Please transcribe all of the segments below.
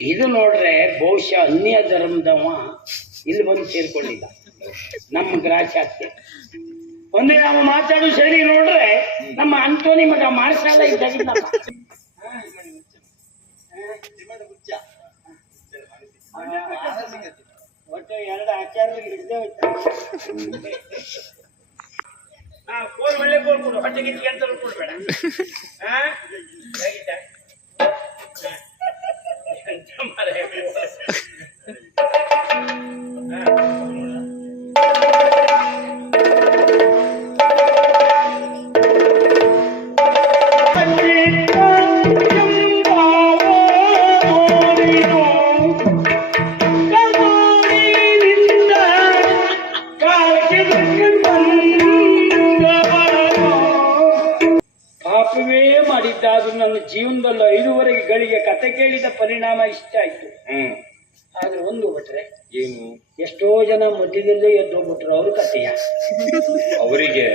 ಇದು ನೋಡ್ರೆ ಬಹುಶಃ ಅನ್ಯ ಧರ್ಮದವ ಇಲ್ಲಿ ಬಂದು ಸೇರ್ಕೊಂಡಿಲ್ಲ ನಮ್ಮ ಗ್ರಾಚಾತ್ಯ ಒಂದೇ ನಾವು ಮಾತಾಡೋ ಶೈಲಿ ನೋಡ್ರೆ ನಮ್ಮ ಅಂಟೋನಿ ಮಗ ಮಾರ್ಷಾಲ ಇದ್ದಾಗಿದ್ದಪ್ಪ ಒಟ್ಟು ಎರಡು ಆಚಾರ್ಯರಿಗೆ ಹಿಡ್ದೇ ಹೋಯ್ತು ಹಾ ಕೋಲ್ ಒಳ್ಳೆ ಕೋಲ್ ಕೊಡು ಹೊಟ್ಟೆ ಗಿಟ್ಟಿ ಅಂತ ಕೊಡ್ಬೇಡ ಹಾ ಹೇಗಿದ್ದ? ಹಾ. ಎಂತ ಪರಿಣಾಮ ಇಷ್ಟ ಆಯ್ತು. ಹ್ಮ್. ಆದ್ರೆ ಒಂದು ಬಿಟ್ರೆ ಏನು? ಎಷ್ಟೋ ಜನ ಮಧ್ಯದಲ್ಲೇ ಎದ್ದು ಹೋಗ್ಬಿಟ್ರು ಅವ್ರ ಕಥೆಯ ಅವರಿಗೆ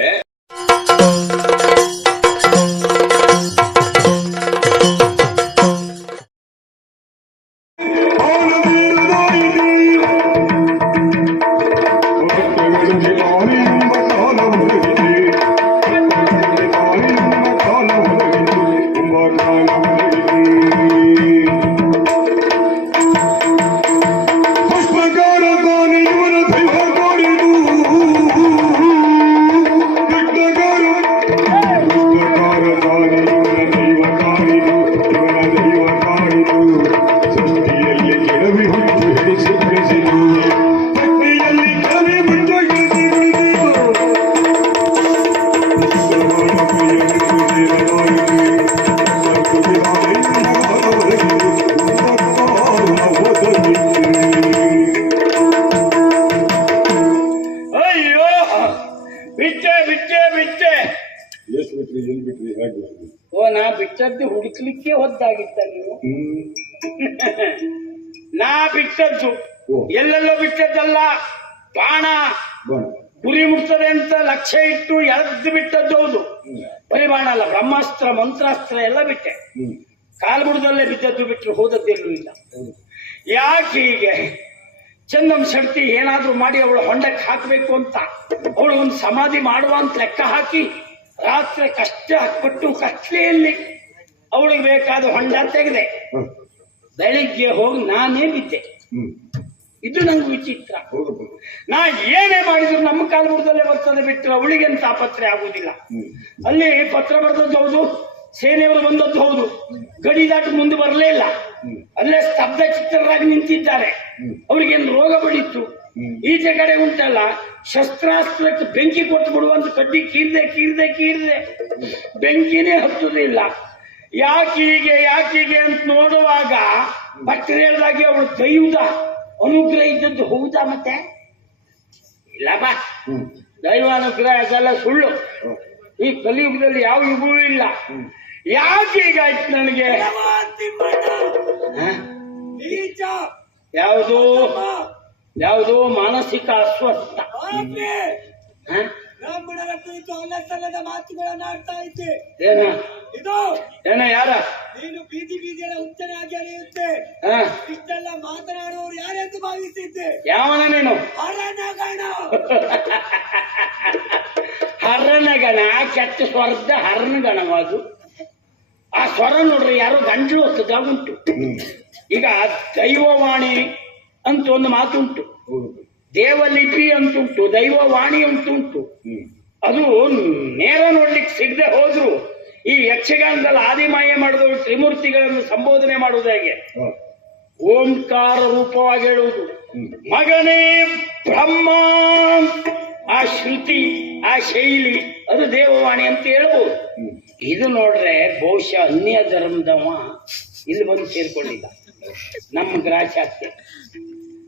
ಬಿಟ್ಟೆ ಬಿಟ್ಟೆ ಬಿಟ್ಟೆ ಎಷ್ಟು ಬಿಟ್ರಿ ಬಿಟ್ರಿ ಹೇಗೆ ಓ ನಾ ಬಿಟ್ಟದ್ದು ಹುಡುಕ್ಲಿಕ್ಕೆ ಹೊದ್ದಾಗಿತ್ತ ನೀವು. ನಾ ಬಿಟ್ಟದ್ದು. ಎಲ್ಲೆಲ್ಲೋ ಬಿಟ್ಟದ್ದಲ್ಲ. ಬಾಣ. ಗುರಿ ಮುಟ್ತದೆ ಅಂತ ಲಕ್ಷ್ಯ ಇಟ್ಟು ಎಳೆದು ಬಿಟ್ಟದ್ದು ಹೌದು. ಪರಿಮಾಣ ಬರೀ ಬಾಣ ಅಲ್ಲ ಬ್ರಹ್ಮಾಸ್ತ್ರ ಮಂತ್ರಾಸ್ತ್ರ ಎಲ್ಲ ಬಿಟ್ಟೆ. ಕಾಲ್ಬುಡದಲ್ಲೇ ಬಿದ್ದದ್ದು ಬಿಟ್ಟರೆ ಹೋದದ್ದೆಲ್ಲೂ ಇಲ್ಲ. ಯಾಕೆ ಹೀಗೆ? ಚಂದಂ ಶಕ್ತಿ ಏನಾದ್ರೂ ಮಾಡಿ ಅವಳು ಹೊಂಡಕ್ಕೆ ಹಾಕಬೇಕು ಅಂತ. ಅವಳು ಒಂದು ಸಮಾಧಿ ಮಾಡುವ ಅಂತ ಲೆಕ್ಕ ಹಾಕಿ ರಾತ್ರಿ ಕಷ್ಟ ಕೊಟ್ಟು ಕಷ್ಟಲೆಯಲ್ಲಿ ಅವಳಿಗೆ ಬೇಕಾದ ಹೊಂಡ ತೆಗೆದೆ. ಬೆಳಿಗ್ಗೆ ಹೋಗಿ ನಾನೇ ಬಿದ್ದೆ. ಇದು ನಂಗೆ ವಿಚಿತ್ರ. ನಾ ಏನೇ ಮಾಡಿದ್ರು ನಮ್ಮ ಕಾಲ್ಬುಡದಲ್ಲೇ ಬರ್ತದೆ ಬಿಟ್ಟರೆ ಅವಳಿಗೆ ತಾಪತ್ರೆ ಆಗುದಿಲ್ಲ. ಅಲ್ಲಿ ಪತ್ರ ಬರೆದದ್ದು ಹೌದು ಸೇನೆಯವರು ಬಂದದ್ದು ಹೌದು. ಗಡಿ ದಾಟಿ ಮುಂದೆ ಬರಲೇ ಇಲ್ಲ. ಅಲ್ಲೇ ಸ್ತಬ್ಧ ಚಿತ್ರರಾಗಿ ನಿಂತಿದ್ದಾರೆ. ಅವ್ರಿಗೇನು ರೋಗ ಬಡಿತ್ತು. ಈಚೆ ಕಡೆ ಉಂಟಲ್ಲ ಶಸ್ತ್ರಾಸ್ತ್ರಕ್ಕೆ ಬೆಂಕಿ ಕೊಟ್ಟು ಬಿಡುವಂತ ಕಡ್ಡಿ ಕೀರ್ದೆ ಕೀರ್ದೆ ಕೀರ್ದೆ. ಬೆಂಕಿನೇ ಹತ್ತುದಿಲ್ಲ. ಯಾಕೀಗೆ ಹೀಗೆ ಯಾಕೆ ಹೀಗೆ ಅಂತ ನೋಡುವಾಗ ಭಕ್ತರು ಹೇಳ್ದಾಗೆ ಅವಳು ದೈವದ ಅನುಗ್ರಹ ಇದ್ದದ್ದು ಹೌದಾ ಮತ್ತೆ? ಇಲ್ಲ ಬಾ. ದೈವ ಅನುಗ್ರಹ ಅದೆಲ್ಲ ಸುಳ್ಳು. ಈ ಕಲಿಯುಗದಲ್ಲಿ ಯಾವ ಯುಗವೂ ಇಲ್ಲ. ಯಾಕೆ ಹೀಗಾಯ್ತು ನನಗೆ? ಯಾವುದು? ಯಾವುದು? ಮಾನಸಿಕ ಅಸ್ವಸ್ಥ? ಬ್ರಾಹ್ಮಣರ ಕುರಿತು ಅಲ್ಲಸಲ್ಲದ ಮಾತುಗಳನ್ನಾಡ್ತಾ ಇದ್ದೆ. ಏನ? ಇದು ಏನ ಯಾರ? ನೀನು ಬೀದಿ ಬೀದಿಯ ಅರಿಯುತ್ತೆ ಹ? ಇಷ್ಟೆಲ್ಲ ಮಾತನಾಡುವವರು ಯಾರೆಂದು ಭಾವಿಸಿದ್ದೆ? ಯಾವನ ನೀನು? ಹರನಗಣ. ಹರಣಗಣ ಕೆಟ್ಟ ಸ್ವರ್ಧ ಹರಣಗಣವಾದು ಆ ಸ್ವರ ನೋಡ್ರಿ ಯಾರು ಗಂಜು ಹೊತ್ತದ ಉಂಟು. ಈಗ ದೈವವಾಣಿ ಅಂತ ಒಂದು ಮಾತುಂಟು. ದೇವಲಿಪಿ ಅಂತುಂಟು ದೈವವಾಣಿ ಅಂತುಂಟು. ಅದು ನೇರ ನೋಡ್ಲಿಕ್ಕೆ ಸಿಗದೆ ಹೋದ್ರು. ಈ ಯಕ್ಷಗಾನದಲ್ಲಿ ಆದಿಮಾಯ ಮಾಡಿದವರು ತ್ರಿಮೂರ್ತಿಗಳನ್ನು ಸಂಬೋಧನೆ ಮಾಡುವುದು ಹೇಗೆ? ಓಂಕಾರ ರೂಪವಾಗಿ ಹೇಳುವುದು. ಮಗನೇ ಬ್ರಹ್ಮ ಆ ಶ್ರುತಿ ಆ ಶೈಲಿ ಅದು ದೇವವಾಣಿ ಅಂತ ಹೇಳ್ಬೋದು ಇದು ನೋಡ್ರೆ ಬಹುಶಃ ಅನ್ಯ ಧರ್ಮದವ ಇಲ್ಲಿ ಬಂದು ಸೇರ್ಕೊಂಡಿಲ್ಲ ನಮ್ಮ ಗ್ರಾಚಾತ್ಯ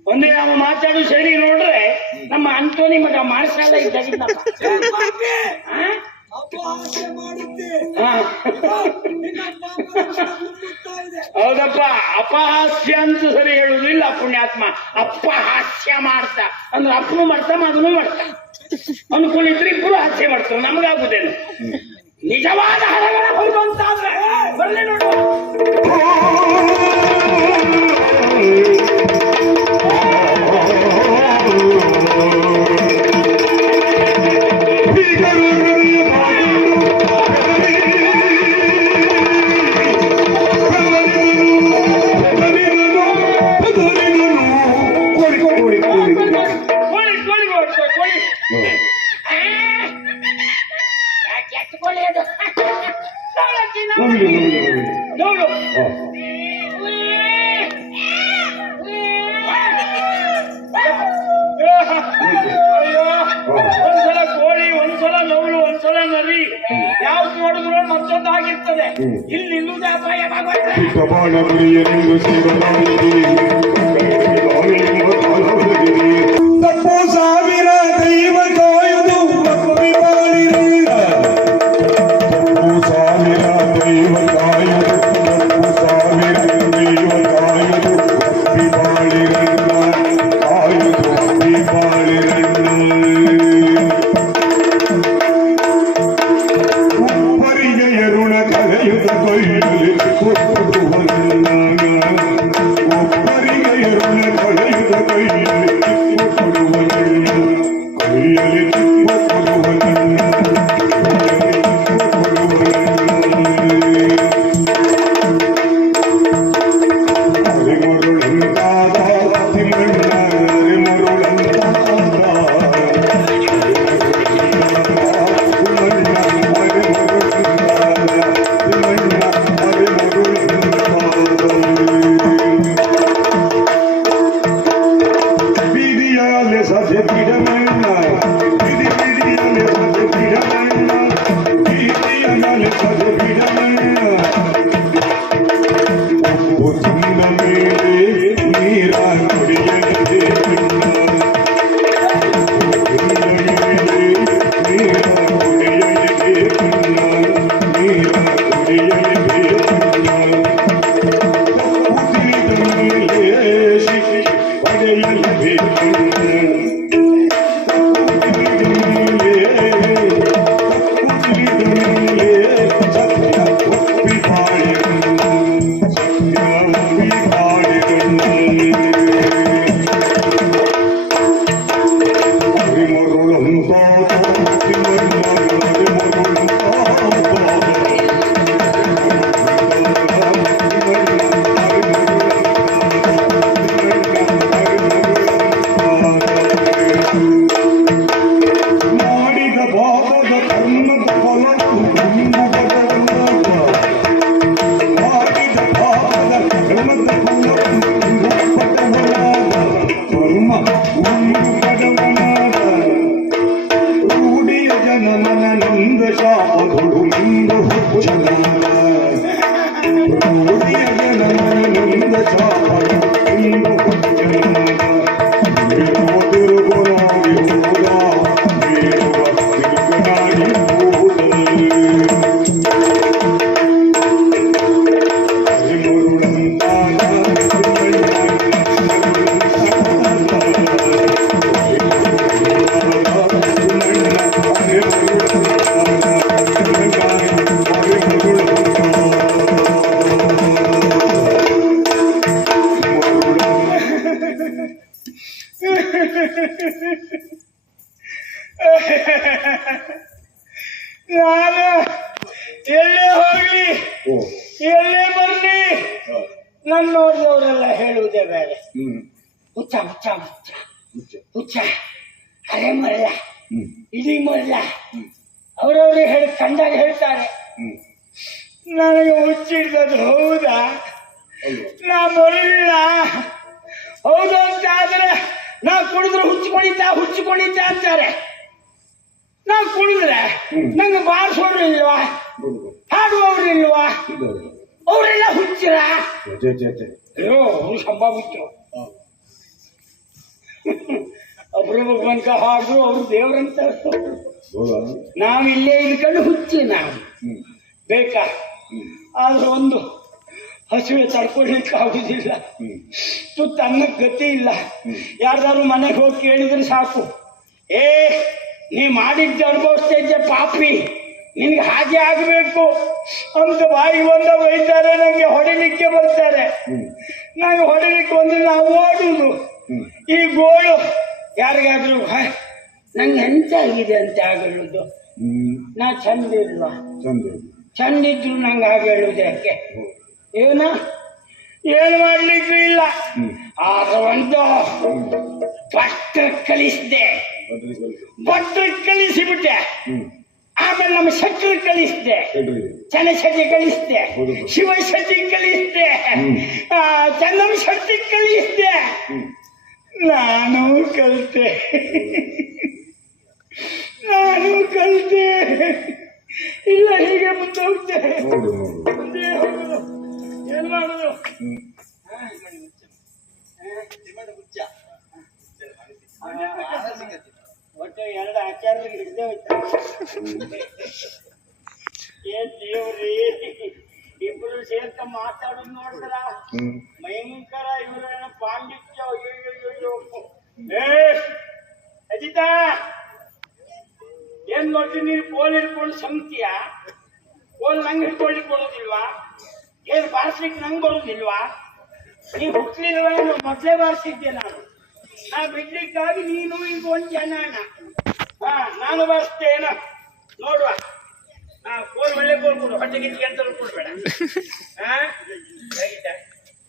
ಒಂದೇ ನಾವು ಮಾತಾಡೋ ಶೈಲಿ ನೋಡ್ರೆ ನಮ್ಮ ಅಂತೋನಿ ಮಗ ಮಾರ್ಷಾಲ ಹೌದಪ್ಪ ಅಪಹಾಸ್ಯ ಅಂತ ಸರಿ ಹೇಳುದಿಲ್ಲ ಪುಣ್ಯಾತ್ಮ. ಅಪಹಾಸ್ಯ ಮಾಡ್ತಾ. ಅಂದ್ರೆ ಅಪ್ಪನು ಮಾಡ್ತಾ ಮಗನು ಮಾಡ್ತಾ. ಅನುಕೂಲ ಇದ್ರೆ ಇಬ್ಬರು ಹಾಸ್ಯ ಮಾಡ್ತಾರೆ ನಮಗಾಗುದೇನು? ನಿಜವಾದ ಹರಗಳ ನೋಡಿದ್ರು ಮತ್ತೊಂದಾಗಿರ್ತದೆ. ಇಲ್ಲಿ ಅಪಾಯ ಭಾಗವಹಿಸ Твоєю дорогою. ತಿಂದ ಮೇಲೆ ಹುಚ್ಚ. ಅರೆ ಮರಲ್ಲ ಇಡೀ ಮರಲ್ಲ ಅವರವರು ಹೇಳಿ ಕಂಡಾಗ ಹೇಳ್ತಾರೆ. ನನಗೆ ಹುಚ್ಚಿಡ್ದದು ಹೌದಾ? ನಾ ಮರಲಿಲ್ಲ. ಹೌದು ಅಂತ ಆದ್ರೆ ನಾ ಕುಡಿದ್ರೆ ಹುಚ್ಚಿಕೊಂಡಿದ್ದ ಹುಚ್ಚಿಕೊಂಡಿದ್ದ ಅಂತಾರೆ. ನಾ ಕುಡಿದ್ರೆ ನಂಗೆ ಬಾರಿಸೋರು ಇಲ್ವಾ? ಹಾಡುವವ್ರು ಇಲ್ವಾ? ಅವರೆಲ್ಲ ಹುಚ್ಚಿರ? ಅಯ್ಯೋ ಅವ್ರು ಸಂಭ ಹುಚ್ಚರು ಒಬ್ರು ಭಗವಂತ ಅವರು ದೇವರಂತ ನಾವು ಇಲ್ಲೇ ಇದ್ಕೊಂಡು ಹುಚ್ಚಿ ನಾವು. ಬೇಕಾ? ಆದ್ರೆ ಒಂದು ಹಸಿವೆ ತಡ್ಕೊಳ್ಲಿಕ್ಕೆ ಆಗುದಿಲ್ಲ. ತುತ್ತ ಅನ್ನಕ್ಕೆ ಗತಿ ಇಲ್ಲ. ಯಾರ್ದಾದ್ರು ಮನೆಗೆ ಹೋಗಿ ಕೇಳಿದ್ರೆ ಸಾಕು. ಏ ನೀ ಮಾಡಿದ್ದು ಅನುಭವಿಸ್ತಾ ಇದ್ದೆ ಪಾಪಿ. ನಿನ್ಗೆ ಹಾಗೆ ಆಗಬೇಕು. ಅಂತ ಬಾಯಿ ಬಂದ ಒಯ್ತಾರೆ ನಂಗೆ ಹೊಡಿಲಿಕ್ಕೆ ಬರ್ತಾರೆ. ನಂಗೆ ಹೊಡಿಲಿಕ್ಕೆ ಬಂದ್ರೆ ನಾವು ಓಡುದು. ಈ ಗೋಳು ಯಾರಿಗಾದ್ರೂ ನಂಗೆ ಎಂತ ಆಗಿದೆ ಅಂತ ಹೇಳುದು? ನಾ ಚಂದ ಇಲ್ವಾ ಚಂದ ಇದ್ರು ನಂಗೆ ಹಾಗೆ ಹೇಳುದು ಯಾಕೆ? ಏನ? ಏನು ಮಾಡ್ಲಿಕ್ಕೂ ಇಲ್ಲ. ಆಗ ಒಂದು ಪಟ್ಟ ಕಳಿಸಿದೆ ಭಟ್ರ ಕಲಿಸಿಬಿಟ್ಟೆ. ಆಮೇಲೆ ನಮ್ಮ ಶೆಟ್ರು ಕಲಿಸ್ದೆ. ಚನ್ನಶೆಟ್ಟಿ ಕಳಿಸ್ದೆ ಶಿವ ಶಿವಶೆಟ್ಟಿ ಕಲಿಸ್ದೆ. ಆ, ಚನ್ನಮ್ಮ ಶೆಟ್ಟಿ ಕಲಿಸ್ದೆ. ನಾನು ಕಲಿತೆ. ನಾನು ಕಲಿತೆ. ಇಲ್ಲ ಹೀಗೆ ಮುಂದೆ ಹೋಗ್ತೆ ಮುಂದೆ ಹೋಗುದು. ಏನ್ ಮಾಡುದು. ಒಟ್ಟು ಎರಡು ಆಚಾರ ಹಿಡ್ದೆ ಹೋಯ್ತು ಏನ್ ದೇವ್ರಿ? ಇಬ್ರು ಸೇರ್ಕ ಮಾತಾಡೋದು ನೋಡ್ತಾರ. ಭಯಂಕರ ಇವ್ರ ಪಾಂಡಿತ್ಯ. ಅಯ್ಯೋ ಅಜಿತ! ಏನ್ ನೋಡ್ತೀನಿ ನೀನು? ಕೋಲ್ ಹಿಡ್ಕೊಂಡು ಸಂಗ್ತೀಯ ಕೋಲ್ ನಂಗೆ ಹಿಡ್ಕೊಳ್ಳಿಕ್ ಬರೋದಿಲ್ವಾ ಏನ್ ಬಾರ್ಸ್ಲಿಕ್ಕೆ ನಂಗೆ ಬರೋದಿಲ್ವಾ? ನೀ ಹುಟ್ಟಲಿಲ್ವ ಏನು? ಮೊದ್ಲೇ ಬಾರಿಸಿದ್ದೆ ನಾನು. ನಾ ಬಿಡ್ಲಿಕ್ಕಾಗಿ ನೀನು ಈಗ ಒಂದ್ ಜನ ಹಾ ನಾನು ಬಾರಿಸ್ತೇನ. ನೋಡುವ. ಕೋಲ್ ಒಳ್ಳೆ ಕೋಲ್ ಕೊಡು ಹೊಟ್ಟೆ ಗಿಟ್ಟಿಗೆ ಅಂತ ಕೊಡ್ಬೇಡ ಹಾ ಹೇಗಿದ್ದ?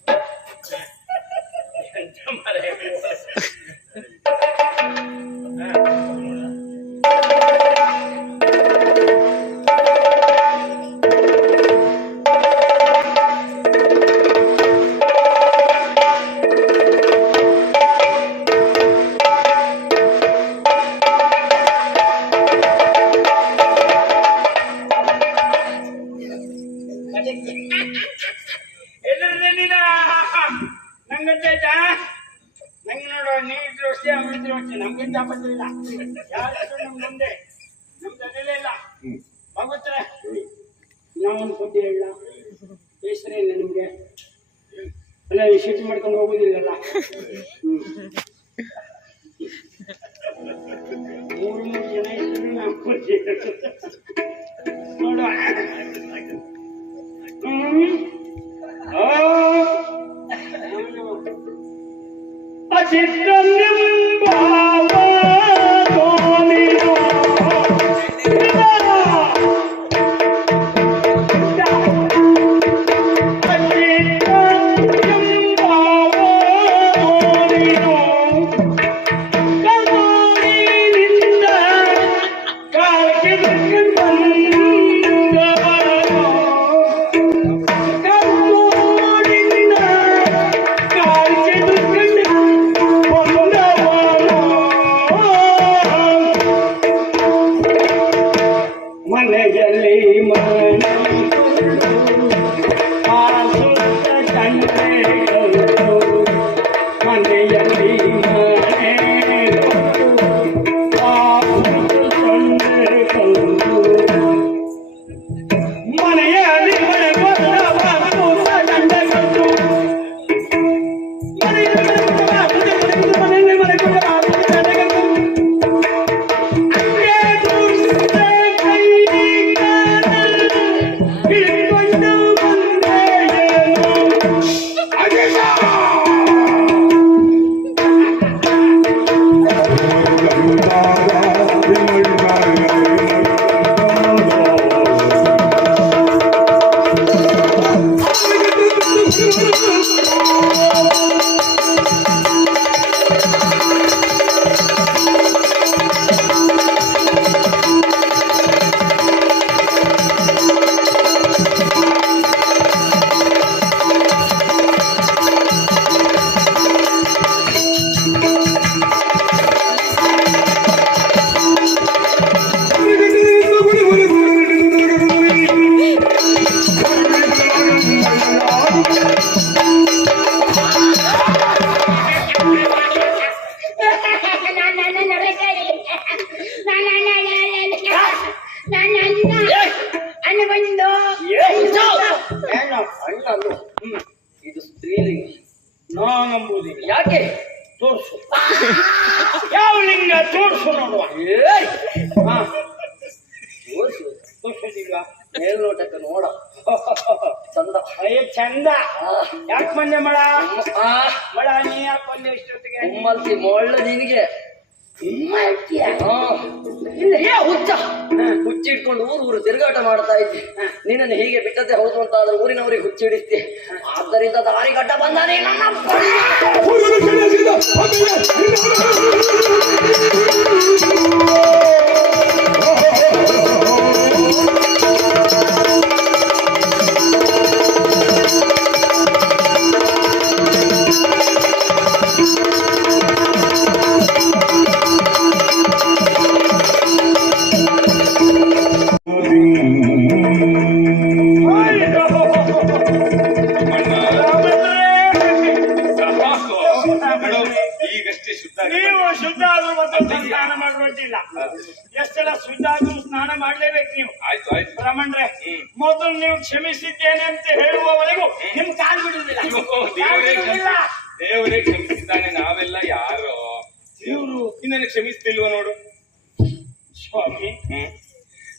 ಹಾ. ಎಂತ ಮಾರಾಯ ಅಷ್ಟೇ ನಮ್ಗಿಂತ ಆಪತ್ತು ಇಲ್ಲ ಯಾರು ನಮ್ ಅಣ್ಣ ಬಂದು ಇದು ಸ್ತ್ರೀಲಿಂಗ. ನಾನಂಬುದಿಲ್ಲ ಯಾಕೆ? ತೋರ್ಸು. ಯಾವ ಲಿಂಗ ತೋರ್ಸು ನೋಡುವ. ತೋರ್ಸು. ತೋರ್ಸೋದಿಲ್ಲ ಮೇಲ್ನೋಟಕ್ಕೆ ನೋಡ. ಚಂದ. ಅಯ್ಯ ಚಂದ. ಯಾಕೆ ಬಂದೆ ಮಳ? ಮಳ ನೀ ಯಾಕೆ ಬಂದೆ ಇಷ್ಟೊತ್ತಿಗೆ? ಉಮ್ಮಲ್ತಿ ಮೊಳ್ಳ ನಿನಗೆ. ಇಲ್ಲ. ಏ ಹುಚ್ಚ. ಹುಚ್ಚಿಟ್ಕೊಂಡು ಊರು ಊರು ತಿರುಗಾಟ ಮಾಡ್ತಾ ಇದ್ದೆ. ನಿನ್ನನ್ನು ಹೀಗೆ ಬಿಟ್ಟದೆ ಹೌದು ಅಂತ ಆದ್ರೆ ಊರಿನವರಿಗೆ ಹುಚ್ಚಿಡಿಸ್ತೆ. ಆದ್ದರಿಂದ ದಾರಿಗಡ್ಡ ಬಂದಾನೆ ನನ್ನ ನಿನ್ನನ್ನು ಕ್ಷಮಿಸ್ತಿಲ್ವ ನೋಡು? ಸ್ವಾಮಿ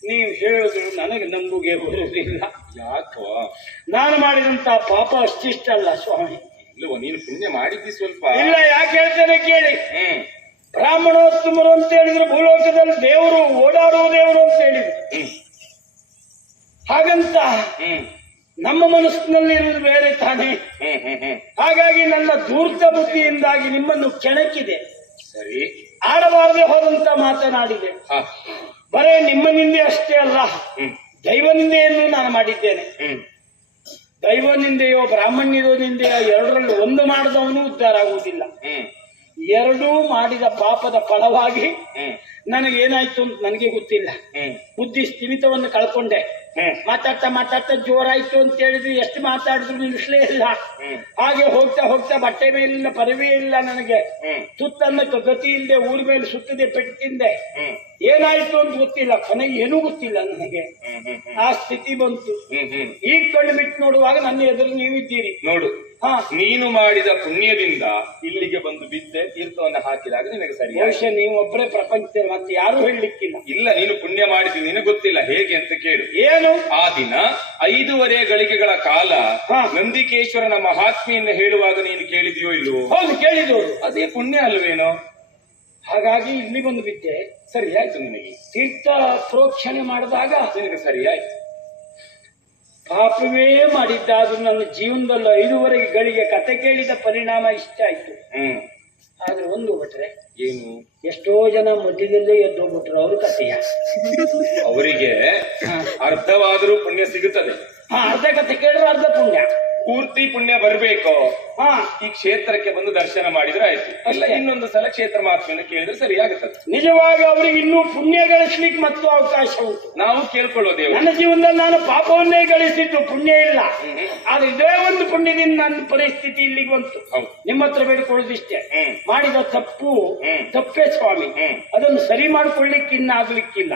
ನೀವು ಹೇಳೋದು ನನಗೆ ನಂಬುಗೆ ಬರುವುದಿಲ್ಲ. ಯಾಕೋ? ನಾನು ಮಾಡಿದಂತ ಪಾಪ ಅಷ್ಟಿಷ್ಟಲ್ಲ ಸ್ವಾಮಿ. ಇಲ್ಲವೋ ನೀನು ಪುಣ್ಯ ಮಾಡಿದ್ದಿ ಸ್ವಲ್ಪ. ಇಲ್ಲ ಯಾಕೆ ಹೇಳ್ತೇನೆ ಕೇಳಿ. ಹ್ಮ್. ಬ್ರಾಹ್ಮಣೋತ್ತಮರು ಅಂತ ಹೇಳಿದ್ರು ಭೂಲೋಕದಲ್ಲಿ ದೇವರು ಓಡಾಡುವ ದೇವರು ಅಂತ ಹೇಳಿದ್ರು. ಹಾಗಂತ ನಮ್ಮ ಮನಸ್ಸಿನಲ್ಲಿ ಇರುವುದು ಬೇರೆ ತಾನೇ. ಹಾಗಾಗಿ ನನ್ನ ಧೂರ್ತ ಬುದ್ಧಿಯಿಂದಾಗಿ ನಿಮ್ಮನ್ನು ಕೆಣಕಿದೆ. ಸರಿ. ಆಡಬಾರದೆ ಹೋದಂತ ಮಾತನಾಡಿದೆ ಬರೇ ನಿಮ್ಮ ನಿಂದೆ ಅಷ್ಟೇ ಅಲ್ಲ. ದೈವ ನಿಂದೆಯನ್ನು ನಾನು ಮಾಡಿದ್ದೇನೆ. ದೈವ ನಿಂದೆಯೋ ಬ್ರಾಹ್ಮಣ್ಯದೋ ನಿಂದೆಯೋ ಎರಡರಲ್ಲಿ ಒಂದು ಮಾಡಿದವನು ಉದ್ಧಾರ ಆಗುವುದಿಲ್ಲ. ಎರಡೂ ಮಾಡಿದ ಪಾಪದ ಫಲವಾಗಿ ಹ್ಮ್ ನನಗೇನಾಯ್ತು ಅಂತ ನನಗೆ ಗೊತ್ತಿಲ್ಲ. ಬುದ್ಧಿ ಸ್ಥಿಮಿತವನ್ನು ಕಳ್ಕೊಂಡೆ. ಮಾತಾಡ್ತಾ ಮಾತಾಡ್ತಾ ಜೋರಾಯ್ತು ಅಂತ ಹೇಳಿದ್ರೆ ಎಷ್ಟು ಮಾತಾಡಿದ್ರು ನಿಲ್ಲಿಸ್ಲೇ ಇಲ್ಲ. ಹಾಗೆ ಹೋಗ್ತಾ ಹೋಗ್ತಾ ಬಟ್ಟೆ ಮೇಲಿಲ್ಲ ಪರಿವೆ ಇಲ್ಲ ನನಗೆ. ಸುತ್ತನ್ನ ಗತಿ ಇಲ್ಲದೆ ಊರ ಮೇಲೆ ಸುತ್ತದೆ ಪೆಟ್ಟು ತಿಂದೆ. ಏನಾಯ್ತು ಅಂತ ಗೊತ್ತಿಲ್ಲ. ಕೊನೆಗೆ ಏನೂ ಗೊತ್ತಿಲ್ಲ ನನಗೆ. ಆ ಸ್ಥಿತಿ ಬಂತು. ಈಗ ಕಣ್ಣು ಬಿಟ್ಟು ನೋಡುವಾಗ ನನ್ನ ಎದುರು ನೀವಿದ್ದೀರಿ. ನೋಡು. ನೀನು ಮಾಡಿದ ಪುಣ್ಯದಿಂದ ಇಲ್ಲಿಗೆ ಬಂದು ಬಿದ್ದೆ ತೀರ್ಥವನ್ನು ಹಾಕಿದಾಗ ನಿನಗೆ ಸರಿ ಬಹುಶಃ ನೀವು ಒಬ್ಬರೇ ಮತ್ತೆ ಯಾರು ಹೇಳಲಿಕ್ಕಿಲ್ಲ. ಇಲ್ಲ ನೀನು ಪುಣ್ಯ ಮಾಡಿಸಿ ನಿನಗೆ ಗೊತ್ತಿಲ್ಲ. ಹೇಗೆ ಅಂತ ಕೇಳು. ಏನು? ಆ ದಿನ ಐದೂವರೆ ಗಳಿಗೆಗಳ ಕಾಲ ಹಾ. ನಂದಿಕೇಶ್ವರನ ಮಹಾತ್ಮೆಯನ್ನು ಹೇಳುವಾಗ ನೀನು ಕೇಳಿದೆಯೋ ಇಲ್ವೋ ಹೌದು ಕೇಳಿದವರು ಅದೇ ಪುಣ್ಯ ಅಲ್ವೇನೋ? ಹಾಗಾಗಿ ಇಲ್ಲಿ ಬಂದು ಬಿದ್ದೆ ಸರಿ ಆಯ್ತು ನಿನಗೆ. ತೀರ್ಥ ಪ್ರೋಕ್ಷಣೆ ಮಾಡಿದಾಗ ನಿನಗೆ ಸರಿ ಆಯ್ತು ಪಾಪವೇ ಮಾಡಿದ್ದಾದ್ರೂ ನನ್ನ ಜೀವನದಲ್ಲಿ ಐದುವರೆ ಗಳಿಗೆ ಕತೆ ಕೇಳಿದ ಪರಿಣಾಮ ಇಷ್ಟ ಆಯ್ತು ಹ್ಮ್. ಆದ್ರೆ ಒಂದು ಬಿಟ್ರೆ ಏನು? ಎಷ್ಟೋ ಜನ ಮಧ್ಯದಲ್ಲೇ ಎದ್ದು ಬಿಟ್ರು ಅವರು ಕಥೆಯ ಅವರಿಗೆ ಅರ್ಧವಾದರೂ ಪುಣ್ಯ ಸಿಗುತ್ತದೆ. ಆ ಅರ್ಧ ಕಥೆ ಕೇಳಿದ್ರೆ ಅರ್ಧ ಪುಣ್ಯ. ಪೂರ್ತಿ ಪುಣ್ಯ ಬರ್ಬೇಕು. ಹಾ. ಈ ಕ್ಷೇತ್ರಕ್ಕೆ ಬಂದು ದರ್ಶನ ಮಾಡಿದ್ರೆ ಆಯ್ತು. ಅಲ್ಲ ಇನ್ನೊಂದು ಸಲ ಕ್ಷೇತ್ರ ಮಹಾತ್ಮೆಯನ್ನು ಕೇಳಿದ್ರೆ ಸರಿ ಆಗುತ್ತದೆ. ನಿಜವಾಗಿ ಅವರಿಗೆ ಇನ್ನೂ ಪುಣ್ಯ ಗಳಿಸ್ಲಿಕ್ಕೆ ಮತ್ತು ಅವಕಾಶ ಉಂಟು. ನಾವು ಕೇಳ್ಕೊಳ್ಳೋದೇ ನನ್ನ ಜೀವನದಲ್ಲಿ ನಾನು ಪಾಪವನ್ನೇ ಗಳಿಸಿದ್ದು ಪುಣ್ಯ ಇಲ್ಲ. ಆದ್ರೆ ಇದೇ ಒಂದು ಪುಣ್ಯದಿಂದ ನನ್ನ ಪರಿಸ್ಥಿತಿ ಇಲ್ಲಿಗೆ ಬಂತು. ನಿಮ್ಮ ಹತ್ರ ಬೇಡಿಕೊಳ್ಳೋದಿಷ್ಟೇ. ಮಾಡಿದ ತಪ್ಪು ತಪ್ಪೇ ಸ್ವಾಮಿ. ಅದನ್ನು ಸರಿ ಮಾಡ್ಕೊಳ್ಳಿಕ್ಕೆ ಇನ್ನ ಆಗ್ಲಿಕ್ಕಿಲ್ಲ.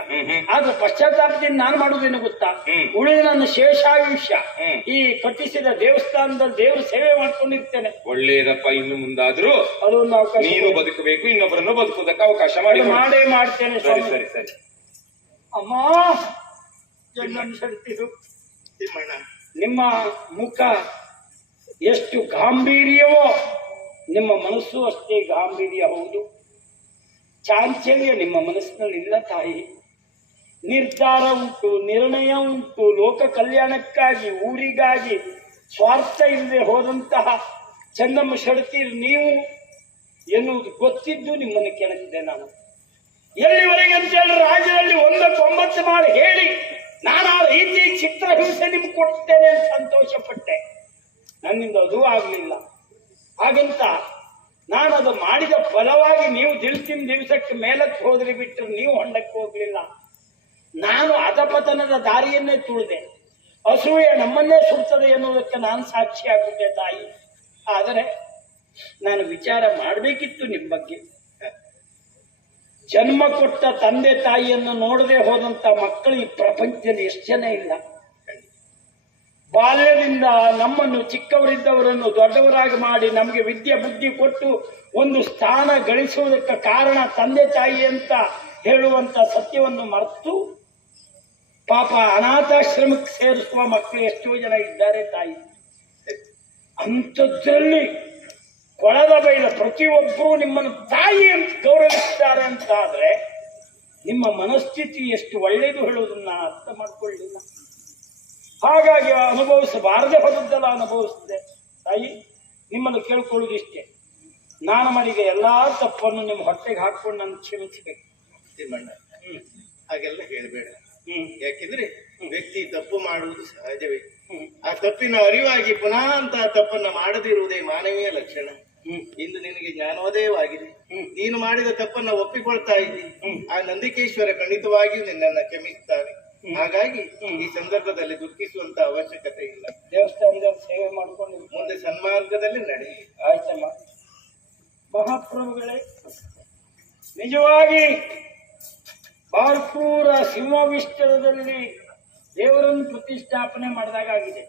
ಆದ್ರೆ ಪಶ್ಚಾತ್ತಾಪದಿಂದ ನಾನು ಮಾಡುವುದೇನು ಗೊತ್ತಾ. ಉಳಿದ ನನ್ನ ಶೇಷಾಯುಷ್ಯ. ಈ ಕಟ್ಟಿಸಿದ ದೇವಸ್ಥಾನದಲ್ಲಿ ದೇವರ ಸೇವೆ ಮಾಡ್ಕೊಂಡಿರ್ತೇನೆ. ಒಳ್ಳೇದಪ್ಪ ಇನ್ನು ಮುಂದಾದ್ರೂ ಅದೊಂದು ಅವಕಾಶ ನೀನು ಬದುಕಬೇಕು ಇನ್ನೊಬ್ಬರನ್ನು ಬದುಕೋದಕ್ಕೆ ಅವಕಾಶ ಮಾಡಿ ಮಾಡೇ ಮಾಡ್ತೇನೆ ಸರಿ ಸ್ವಾಮಿ. ಸರಿ ಸರಿ. ಅಮ್ಮ. ನಿಮ್ಮ ಮುಖ ಎಷ್ಟು ಗಾಂಭೀರ್ಯವೋ ನಿಮ್ಮ ಮನಸ್ಸು ಅಷ್ಟೇ ಗಾಂಭೀರ್ಯ ಹೌದು. ಚಾಂಚಲ್ಯ ನಿಮ್ಮ ಮನಸ್ಸಿನಲ್ಲಿ ಇಲ್ಲ ತಾಯಿ. ನಿರ್ಧಾರ ಉಂಟು ನಿರ್ಣಯ ಉಂಟು. ಲೋಕ ಕಲ್ಯಾಣಕ್ಕಾಗಿ ಊರಿಗಾಗಿ ಸ್ವಾರ್ಥ ಇಲ್ಲದೆ ಹೋದಂತಹ ಚಂದಮ್ಮ ಶರತಿ ನೀವು ಎನ್ನುವುದು ಗೊತ್ತಿದ್ದು ನಿಮ್ಮನ್ನು ಕೆಣಕಿದೆ ನಾನು. ಎಲ್ಲಿವರೆಗೆ ಅಂತ ಹೇಳಿ ರಾಜ್ಯದಲ್ಲಿ ಒಂದಕ್ಕೆ ಒಂಬತ್ತು ಮಾಡಿ ಹೇಳಿ ನಾನು ಆ ರೀತಿ ಚಿತ್ರಹಿಂಸೆ ನಿಮ್ಗೆ ಕೊಡ್ತೇನೆ ಅಂತ ಸಂತೋಷ ಪಟ್ಟೆ ನನ್ನಿಂದ ಅದು ಆಗಲಿಲ್ಲ. ಹಾಗಂತ ನಾನು ಅದು ಮಾಡಿದ ಫಲವಾಗಿ ನೀವು ದಿಲ್ಸಿನ ದಿವಸಕ್ಕೆ ಮೇಲಕ್ಕೆ ಹೋದ್ರೆ ಬಿಟ್ಟರೆ ನೀವು ಹೊಂಡಕ್ಕೆ ಹೋಗ್ಲಿಲ್ಲ. ನಾನು ಅಧಪತನದ ದಾರಿಯನ್ನೇ ತುಳಿದೆ. ಅಸೂಯೆ ನಮ್ಮನ್ನೇ ಸುಡ್ತದೆ ಎನ್ನುವುದಕ್ಕೆ ನಾನು ಸಾಕ್ಷಿಯಾಗುತ್ತೆ ತಾಯಿ. ಆದರೆ ನಾನು ವಿಚಾರ ಮಾಡಬೇಕಿತ್ತು ನಿಮ್ಮ ಬಗ್ಗೆ. ಜನ್ಮ ಕೊಟ್ಟ ತಂದೆ ತಾಯಿಯನ್ನು ನೋಡದೆ ಹೋದಂತ ಮಕ್ಕಳು ಈ ಪ್ರಪಂಚದಲ್ಲಿ ಎಷ್ಟು ಜನ ಇಲ್ಲ. ಬಾಲ್ಯದಿಂದ ನಮ್ಮನ್ನು ಚಿಕ್ಕವರಿದ್ದವರನ್ನು ದೊಡ್ಡವರಾಗಿ ಮಾಡಿ ನಮಗೆ ವಿದ್ಯೆ ಬುದ್ಧಿ ಕೊಟ್ಟು ಒಂದು ಸ್ಥಾನ ಗಳಿಸುವುದಕ್ಕೆ ಕಾರಣ ತಂದೆ ತಾಯಿ ಅಂತ ಹೇಳುವಂತ ಸತ್ಯವನ್ನು ಮರೆತು ಪಾಪ ಅನಾಥಾಶ್ರಮಕ್ಕೆ ಸೇರಿಸುವ ಮಕ್ಕಳು ಎಷ್ಟೋ ಜನ ಇದ್ದಾರೆ ತಾಯಿ. ಅಂಥದ್ರಲ್ಲಿ ಕೊಳದ ಬೈಲ ಪ್ರತಿಯೊಬ್ಬರೂ ನಿಮ್ಮನ್ನು ತಾಯಿ ಅಂತ ಗೌರವಿಸ್ತಾರೆ ಅಂತ ಆದರೆ ನಿಮ್ಮ ಮನಸ್ಥಿತಿ ಎಷ್ಟು ಒಳ್ಳೆಯದು ಹೇಳುವುದನ್ನ ನಾನು ಅರ್ಥ ಮಾಡ್ಕೊಳ್ಳಿಲ್ಲ. ಹಾಗಾಗಿ ಅನುಭವಿಸಬಾರದೆ ಹೊರದ್ದಲ್ಲ ಅನುಭವಿಸಿದೆ ತಾಯಿ, ನಿಮ್ಮನ್ನು ಕೇಳ್ಕೊಳ್ಳೋದು ಇಷ್ಟೇ. ನಾನು ಮಾಡಿದ ಎಲ್ಲಾ ತಪ್ಪನ್ನು ನಿಮ್ಮ ಹೊಟ್ಟೆಗೆ ಹಾಕೊಂಡು ನಾನು ಕ್ಷಮಿಸಬೇಕು. ತಿಮ್ಮಣ್ಣ ಹಾಗೆಲ್ಲ ಹೇಳಬೇಡ. ಯಾಕೆಂದ್ರೆ ವ್ಯಕ್ತಿ ತಪ್ಪು ಮಾಡುವುದು ಸಹಜವೇ. ಆ ತಪ್ಪಿನ ಅರಿವಾಗಿ ಪುನಃ ಅಂತ ತಪ್ಪನ್ನ ಮಾಡದಿರುವುದೇ ಮಾನವೀಯ ಲಕ್ಷಣ. ಇಂದು ನಿನಗೆ ಜ್ಞಾನೋದಯವಾಗಿದೆ. ನೀನು ಮಾಡಿದ ತಪ್ಪನ್ನ ಒಪ್ಪಿಕೊಳ್ತಾ ಇದ್ದಿ. ಆ ನಂದಿಕೇಶ್ವರ ಖಂಡಿತವಾಗಿಯೂ ನಿನ್ನನ್ನ ಕ್ಷಮಿಸ್ತಾನೆ. ಹಾಗಾಗಿ ಈ ಸಂದರ್ಭದಲ್ಲಿ ದುಃಖಿಸುವಂತ ಅವಶ್ಯಕತೆ ಇಲ್ಲ. ದೇವಸ್ಥಾನದ ಸೇವೆ ಮಾಡ್ಕೊಂಡು ಮುಂದೆ ಸನ್ಮಾರ್ಗದಲ್ಲಿ ನಡೆ ಆಯ್ತಮ್ಮ. ಮಹಾಪ್ರಭುಗಳೇ ನಿಜವಾಗಿ ಬಾರ್ಪೂರ ಸಿಂಹವಿಷ್ಟದಲ್ಲಿ ದೇವರನ್ನು ಪ್ರತಿಷ್ಠಾಪನೆ ಮಾಡಿದಾಗಿದೆ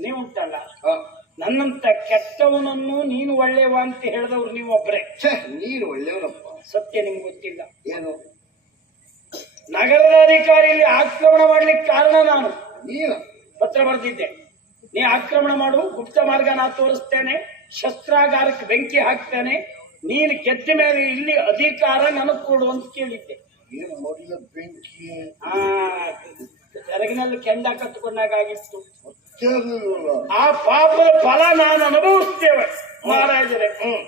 ನೀವು ಉಂಟಲ್ಲ ನನ್ನಂತ ಕೆಟ್ಟವನನ್ನು ನೀನು ಒಳ್ಳೆಯವ ಅಂತ ಹೇಳಿದವ್ರು ನೀವು ಒಬ್ಬರೇ ಛೇ ನೀನು ಒಳ್ಳೆಯವನಪ್ಪ. ಸತ್ಯ ನಿಮ್ಗೆ ಗೊತ್ತಿಲ್ಲ. ಏನು? ನಗರದ ಅಧಿಕಾರಿಯಲ್ಲಿ ಆಕ್ರಮಣ ಮಾಡ್ಲಿಕ್ಕೆ ಕಾರಣ ನಾನು. ನೀನು? ಪತ್ರ ಬರೆದಿದ್ದೆ. ನೀ ಆಕ್ರಮಣ ಮಾಡು ಗುಪ್ತ ಮಾರ್ಗ ನಾ ತೋರಿಸ್ತೇನೆ ಶಸ್ತ್ರಾಗಾರಕ್ಕೆ ಬೆಂಕಿ ಹಾಕ್ತೇನೆ ನೀನು ಗೆದ್ದ ಮೇಲೆ ಇಲ್ಲಿ ಅಧಿಕಾರ ನನಗೆ ಕೊಡು ಅಂತ ಕೇಳಿದ್ದೆ. ಏನು ಮೊದಲ ಬೆಂಕಿ. ಆ ಸೆರಗಿನಲ್ಲಿ ಕೆಂಡ ಕಟ್ಟಿಕೊಂಡಾಗ ಆಗಿತ್ತು. ಆ ಪಾಪದ ಫಲ ನಾನು ಅನುಭವಿಸ್ತೇವೆ ಮಹಾರಾಜರೇ ಹ್ಮ್.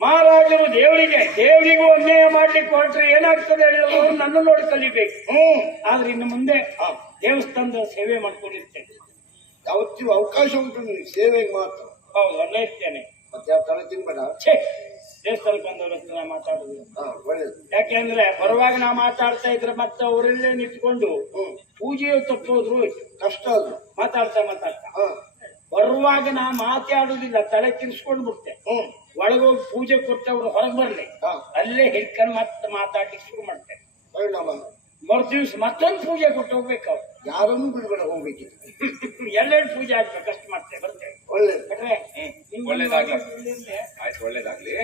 ಮಹಾರಾಜರು ದೇವರಿಗೆ ದೇವರಿಗೂ ಅನ್ಯಾಯ ಮಾಡ್ಲಿಕ್ಕೆ ಹೊರಟ್ರೆ ಏನಾಗ್ತದೆ ಹೇಳಿದ್ರು? ನನ್ನ ನೋಡಿ ಕಲಿಬೇಕು. ಹ್ಮ್. ಆದ್ರೆ ಇನ್ನು ಮುಂದೆ ದೇವಸ್ಥಾನದ ಸೇವೆ ಮಾಡ್ಕೊಂಡಿರ್ತೇನೆ. ಯಾವತ್ತಿಗೂ ಅವಕಾಶ ಉಂಟು ಸೇವೆಗೆ ಮಾತ್ರ. ಹೌದು ಅನ್ನ ಇರ್ತೇನೆ ಮತ್ತೆ ಯಾವ ತಲೆ ತಿನ್ಬೇಡ? ಛೇ ಬಂದವರು ಹತ್ರ ನಾ ಮಾತಾಡುದು. ಯಾಕೆಂದ್ರೆ ಬರುವಾಗ ನಾ ಮಾತಾಡ್ತಾ ಇದ್ರೆ ಮತ್ತೆ ಅವರಲ್ಲೇ ನಿಂತ್ಕೊಂಡು ಹ್ಮ್. ಪೂಜೆಯು ತಪ್ಪೋದ್ರು ಕಷ್ಟ ಅದು. ಮಾತಾಡ್ತಾ ಮಾತಾಡ್ತಾ. ಬರುವಾಗ ನಾ ಮಾತಾಡುದಿಲ್ಲ ತಲೆ ತಿನ್ಸ್ಕೊಂಡು ಬಿಡ್ತೆ. ಒಳಗೋಗಿ ಪೂಜೆ ಕೊಟ್ಟವ್ರು ಹೊರಗೆ ಬರ್ಲಿ. ಹಾ. ಅಲ್ಲೇ ಹಿಡ್ಕೊಂಡು ಮತ್ತೆ ಮಾತಾಡ್ಲಿಕ್ಕೆ ಶುರು ಮಾಡ್ತೇನೆ ಪರಿಣಾಮ ಮರು ದಿವ್ಸ ಮತ್ತೊಂದು ಪೂಜೆ ಕೊಟ್ಟು ಹೋಗ್ಬೇಕು ಅವ್ರು. ಯಾರನ್ನು ಬಿಡ್ಬೇಡ ಹೋಗ್ಬೇಕಿತ್ತು. ಎಲ್ಲೆಲ್ಲಿ ಪೂಜೆ ಆಗ್ಬೇಕು ಅಷ್ಟು ಮಾಡ್ತೇವೆ ಬರ್ತೇವೆ ಒಳ್ಳೇದು. ಒಳ್ಳೇದಾಗ್ಲಿ. ಆಯ್ತು ಒಳ್ಳೇದಾಗ್ಲಿ.